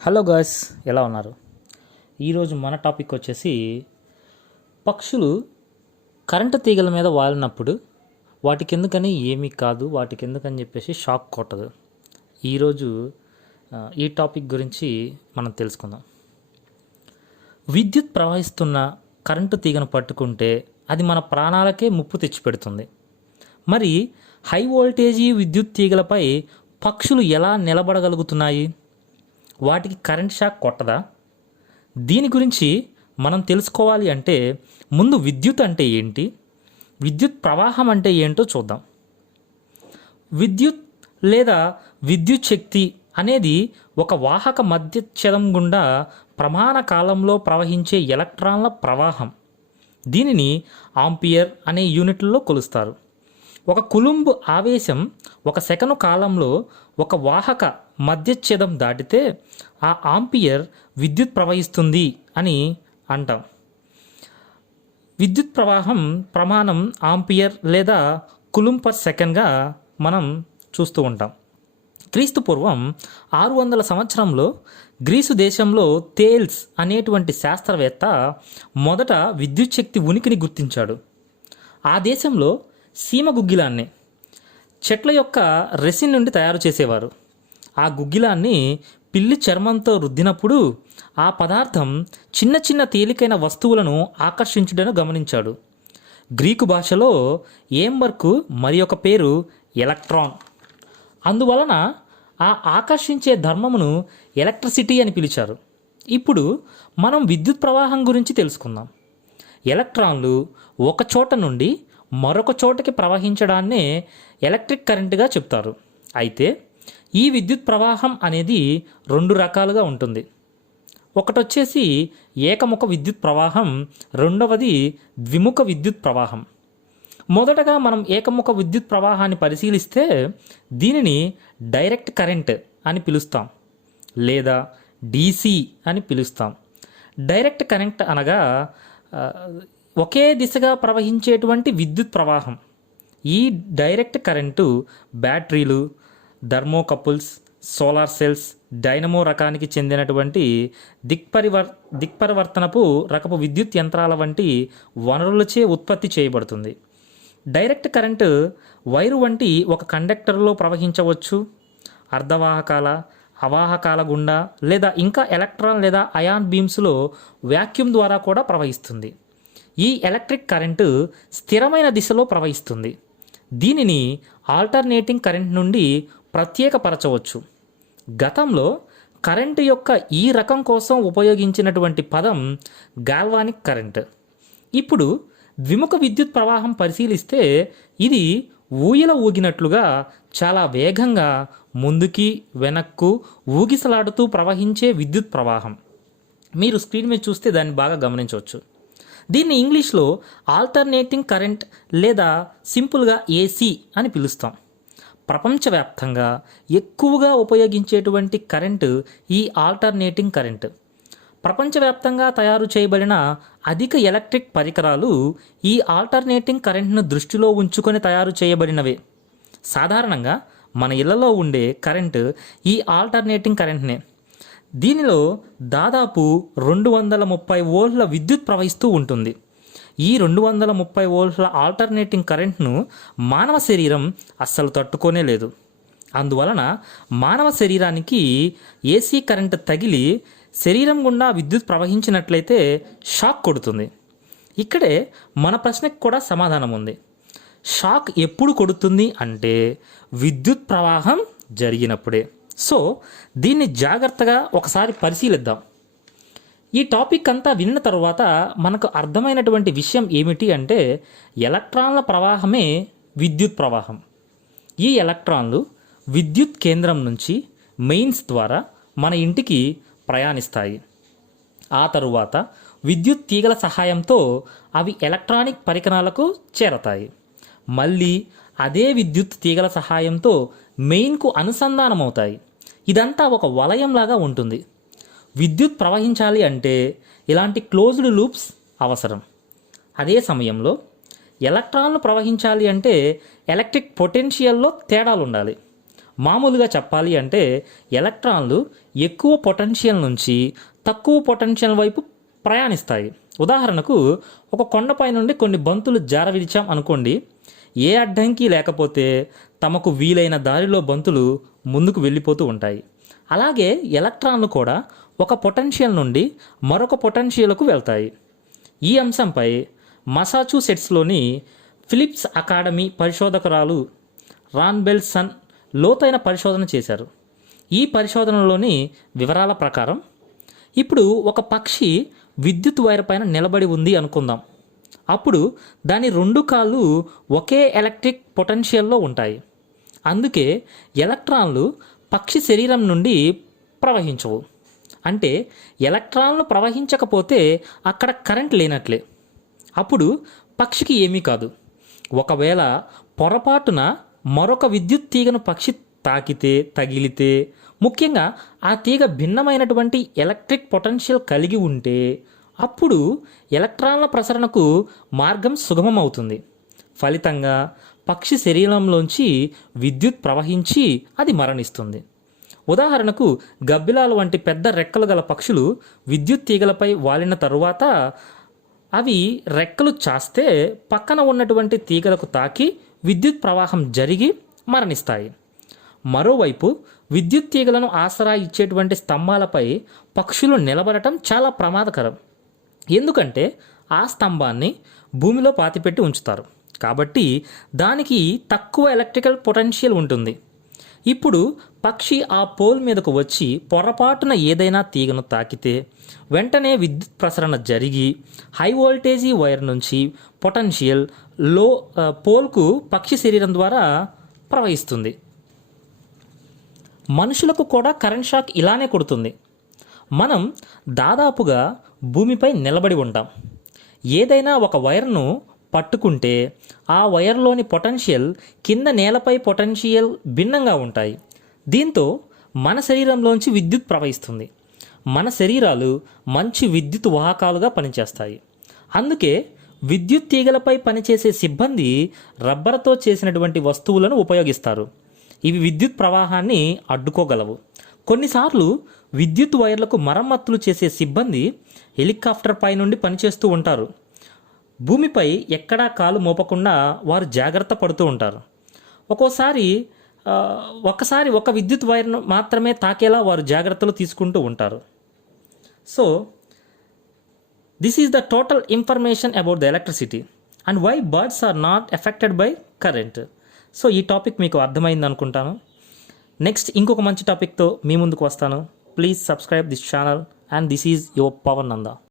Hello guys, ఎలా ఉన్నారు? ఈరోజు మన టాపిక్ వచ్చేసి పక్షులు కరెంటు తీగల మీద వాలినప్పుడు వాటికి ఎందుకని ఏమీ కాదు, వాటికి ఎందుకని చెప్పేసి షాక్ కొట్టదు. ఈరోజు ఈ టాపిక్ గురించి మనం తెలుసుకుందాం. విద్యుత్ ప్రవహిస్తున్న కరెంటు తీగను పట్టుకుంటే అది మన ప్రాణాలకే ముప్పు తెచ్చిపెడుతుంది. మరి హై వోల్టేజీ విద్యుత్ తీగలపై పక్షులు ఎలా నిలబడగలుగుతున్నాయి? వాటికి కరెంట్ షాక్ కొట్టదా? దీని గురించి మనం తెలుసుకోవాలి అంటే ముందు విద్యుత్ అంటే ఏంటి, విద్యుత్ ప్రవాహం అంటే ఏంటో చూద్దాం. విద్యుత్ లేదా విద్యుత్ శక్తి అనేది ఒక వాహక మధ్యఛదం గుండా ప్రమాణ కాలంలో ప్రవహించే ఎలక్ట్రాన్ల ప్రవాహం. దీనిని ఆంపియర్ అనే యూనిట్లలో కొలుస్తారు. ఒక కులుంబ్ ఆవేశం ఒక సెకను కాలంలో ఒక వాహక మధ్యఛదం దాటితే ఆ ఆంపియర్ విద్యుత్ ప్రవహిస్తుంది అని అంటాం. విద్యుత్ ప్రవాహం ప్రమాణం ఆంపియర్ లేదా కులుంబ్ పర్ సెకండ్గా మనం చూస్తూ ఉంటాం. క్రీస్తు పూర్వం 600 సంవత్సరంలో గ్రీసు దేశంలో థేల్స్ అనేటువంటి శాస్త్రవేత్త మొదట విద్యుత్ శక్తి ఉనికిని గుర్తించాడు. ఆ దేశంలో సీమ గుగ్గిలాన్ని చెట్ల యొక్క రెసిన్ నుండి తయారు చేసేవారు. ఆ గుగ్గిలాన్ని పిల్లి చర్మంతో రుద్దినప్పుడు ఆ పదార్థం చిన్న చిన్న తేలికైన వస్తువులను ఆకర్షించుటను గమనించాడు. గ్రీకు భాషలో ఏంబర్కు మరి ఒక పేరు ఎలక్ట్రాన్. అందువలన ఆ ఆకర్షించే ధర్మమును ఎలక్ట్రిసిటీ అని పిలిచారు. ఇప్పుడు మనం విద్యుత్ ప్రవాహం గురించి తెలుసుకుందాం. ఎలక్ట్రాన్లు ఒక చోట నుండి మరొక చోటకి ప్రవహించడాన్నే ఎలక్ట్రిక్ కరెంటుగా చెప్తారు. అయితే ఈ విద్యుత్ ప్రవాహం అనేది 2 రకాలుగా ఉంటుంది. ఒకటి వచ్చేసి ఏకముఖ విద్యుత్ ప్రవాహం, రెండవది ద్విముఖ విద్యుత్ ప్రవాహం. మొదటగా మనం ఏకముఖ విద్యుత్ ప్రవాహాన్ని పరిశీలిస్తే దీనిని డైరెక్ట్ కరెంట్ అని పిలుస్తాం లేదా డీసీ అని పిలుస్తాం. డైరెక్ట్ కరెంట్ అనగా ఒకే దిశగా ప్రవహించేటువంటి విద్యుత్ ప్రవాహం. ఈ డైరెక్ట్ కరెంటు బ్యాటరీలు, థర్మోకపుల్స్, సోలార్ సెల్స్, డైనమో రకానికి చెందినటువంటి దిక్పరివర్తనపు రకపు విద్యుత్ యంత్రాల వంటి వనరులచే ఉత్పత్తి చేయబడుతుంది. డైరెక్ట్ కరెంటు వైరు వంటి ఒక కండక్టర్లో ప్రవహించవచ్చు. అర్ధవాహకాల, అవాహకాల గుండా లేదా ఇంకా ఎలక్ట్రాన్ లేదా అయాన్ బీమ్స్లో వ్యాక్యూమ్ ద్వారా కూడా ప్రవహిస్తుంది. ఈ ఎలక్ట్రిక్ కరెంటు స్థిరమైన దిశలో ప్రవహిస్తుంది. దీనిని ఆల్టర్నేటింగ్ కరెంట్ నుండి ప్రత్యేకపరచవచ్చు. గతంలో కరెంటు యొక్క ఈ రకం కోసం ఉపయోగించినటువంటి పదం గాల్వానిక్ కరెంట్. ఇప్పుడు ద్విముఖ విద్యుత్ ప్రవాహం పరిశీలిస్తే ఇది ఊయల ఊగినట్లుగా చాలా వేగంగా ముందుకి వెనక్కు ఊగిసలాడుతూ ప్రవహించే విద్యుత్ ప్రవాహం. మీరు స్క్రీన్ మీద చూస్తే దాన్ని బాగా గమనించవచ్చు. దీన్ని ఇంగ్లీష్లో ఆల్టర్నేటింగ్ కరెంట్ లేదా సింపుల్గా ఏసీ అని పిలుస్తాం. ప్రపంచవ్యాప్తంగా ఎక్కువగా ఉపయోగించేటువంటి కరెంటు ఈ ఆల్టర్నేటింగ్ కరెంట్. ప్రపంచవ్యాప్తంగా తయారు చేయబడిన అధిక ఎలక్ట్రిక్ పరికరాలు ఈ ఆల్టర్నేటింగ్ కరెంట్ను దృష్టిలో ఉంచుకొని తయారు చేయబడినవే. సాధారణంగా మన ఇళ్లలో ఉండే కరెంటు ఈ ఆల్టర్నేటింగ్ కరెంట్నే. దీనిలో దాదాపు 230 వోల్ట్ల విద్యుత్ ప్రవహిస్తూ ఉంటుంది. ఈ 230 వోల్ట్ల ఆల్టర్నేటింగ్ కరెంట్ను మానవ శరీరం అస్సలు తట్టుకోనే లేదు. అందువలన మానవ శరీరానికి ఏసీ కరెంట్ తగిలి శరీరం గుండా విద్యుత్ ప్రవహించినట్లయితే షాక్ కొడుతుంది. ఇక్కడే మన ప్రశ్నకు కూడా సమాధానం ఉంది. షాక్ ఎప్పుడు కొడుతుంది అంటే విద్యుత్ ప్రవాహం జరిగినప్పుడే. సో దీన్ని జాగ్రత్తగా ఒకసారి పరిశీలిద్దాం. ఈ టాపిక్ అంతా విన్న తర్వాత మనకు అర్థమైనటువంటి విషయం ఏమిటి అంటే ఎలక్ట్రాన్ల ప్రవాహమే విద్యుత్ ప్రవాహం. ఈ ఎలక్ట్రాన్లు విద్యుత్ కేంద్రం నుంచి మెయిన్స్ ద్వారా మన ఇంటికి ప్రయాణిస్తాయి. ఆ తరువాత విద్యుత్ తీగల సహాయంతో అవి ఎలక్ట్రానిక్ పరికరాలకు చేరతాయి. మళ్ళీ అదే విద్యుత్ తీగల సహాయంతో మెయిన్కు అనుసంధానమవుతాయి. ఇదంతా ఒక వలయంలాగా ఉంటుంది. విద్యుత్ ప్రవహించాలి అంటే ఇలాంటి క్లోజ్డ్ లూప్స్ అవసరం. అదే సమయంలో ఎలక్ట్రాన్లు ప్రవహించాలి అంటే ఎలక్ట్రిక్ పొటెన్షియల్లో తేడాలు ఉండాలి. మామూలుగా చెప్పాలి అంటే ఎలక్ట్రాన్లు ఎక్కువ పొటెన్షియల్ నుంచి తక్కువ పొటెన్షియల్ వైపు ప్రయాణిస్తాయి. ఉదాహరణకు ఒక కొండపై నుండి కొన్ని బంతులు జార విడిచాం అనుకోండి. ఏ అడ్డంకి లేకపోతే తమకు వీలైన దారిలో బంతులు ముందుకు వెళ్ళిపోతూ ఉంటాయి. అలాగే ఎలక్ట్రాన్లు కూడా ఒక పొటెన్షియల్ నుండి మరొక పొటెన్షియల్కు వెళ్తాయి. ఈ అంశంపై మసాచుసెట్స్లోని ఫిలిప్స్ అకాడమీ పరిశోధకురాలు రాన్బెల్సన్ లోతైన పరిశోధన చేశారు. ఈ పరిశోధనలోని వివరాల ప్రకారం ఇప్పుడు ఒక పక్షి విద్యుత్ వైర్ పైన నిలబడి ఉంది అనుకుందాం. అప్పుడు దాని 2 కాళ్ళు ఒకే ఎలక్ట్రిక్ పొటెన్షియల్లో ఉంటాయి. అందుకే ఎలక్ట్రాన్లు పక్షి శరీరం నుండి ప్రవహించవు. అంటే ఎలక్ట్రాన్లు ప్రవహించకపోతే అక్కడ కరెంట్ లేనట్లే. అప్పుడు పక్షికి ఏమీ కాదు. ఒకవేళ పొరపాటున మరొక విద్యుత్ తీగను పక్షి తాకితే, తగిలితే, ముఖ్యంగా ఆ తీగ భిన్నమైనటువంటి ఎలక్ట్రిక్ పొటెన్షియల్ కలిగి ఉంటే అప్పుడు ఎలక్ట్రాన్ల ప్రసరణకు మార్గం సుగమం అవుతుంది. ఫలితంగా పక్షి శరీరంలోంచి విద్యుత్ ప్రవహించి అది మరణిస్తుంది. ఉదాహరణకు గబ్బిలాలు వంటి పెద్ద రెక్కలు గల పక్షులు విద్యుత్ తీగలపై వాలిన తరువాత అవి రెక్కలు చాస్తే పక్కన ఉన్నటువంటి తీగలకు తాకి విద్యుత్ ప్రవాహం జరిగి మరణిస్తాయి. మరోవైపు విద్యుత్ తీగలను ఆసరా ఇచ్చేటువంటి స్తంభాలపై పక్షులు నిలబడటం చాలా ప్రమాదకరం. ఎందుకంటే ఆ స్తంభాన్ని భూమిలో పాతిపెట్టి ఉంచుతారు కాబట్టి దానికి తక్కువ ఎలక్ట్రికల్ పొటెన్షియల్ ఉంటుంది. ఇప్పుడు పక్షి ఆ పోల్ మీదకు వచ్చి పొరపాటున ఏదైనా తీగను తాకితే వెంటనే విద్యుత్ ప్రసరణ జరిగి హై వోల్టేజీ వైర్ నుంచి పొటెన్షియల్ పోల్కు పక్షి శరీరం ద్వారా ప్రవహిస్తుంది. మనుషులకు కూడా కరెంట్ షాక్ ఇలానే కొడుతుంది. మనం దాదాపుగా భూమిపై నిలబడి ఉంటాం. ఏదైనా ఒక వైర్ను పట్టుకుంటే ఆ వైర్లోని పొటెన్షియల్ కింద నేలపై పొటెన్షియల్ భిన్నంగా ఉంటాయి. దీంతో మన శరీరంలోంచి విద్యుత్ ప్రవహిస్తుంది. మన శరీరాలు మంచి విద్యుత్ వాహకాలుగా పనిచేస్తాయి. అందుకే విద్యుత్ తీగలపై పనిచేసే సిబ్బంది రబ్బర్తో చేసినటువంటి వస్తువులను ఉపయోగిస్తారు. ఇవి విద్యుత్ ప్రవాహాన్ని అడ్డుకోగలవు. కొన్నిసార్లు విద్యుత్ వైర్లకు మరమ్మతులు చేసే సిబ్బంది హెలికాప్టర్ పై నుండి పనిచేస్తూ ఉంటారు. భూమిపై ఎక్కడా కాలు మోపకుండా వారు జాగ్రత్త పడుతూ ఉంటారు. ఒక్కసారి ఒక విద్యుత్ వైర్ను మాత్రమే తాకేలా వారు జాగ్రత్తలు తీసుకుంటూ ఉంటారు. So this is the total information about the electricity and why birds are not affected by current. So ఈ టాపిక్ మీకు అర్థమైంది అనుకుంటాను. నెక్స్ట్ ఇంకొక మంచి టాపిక్తో మీ ముందుకు వస్తాను. Please subscribe this channel and this is your Pavan Nanda.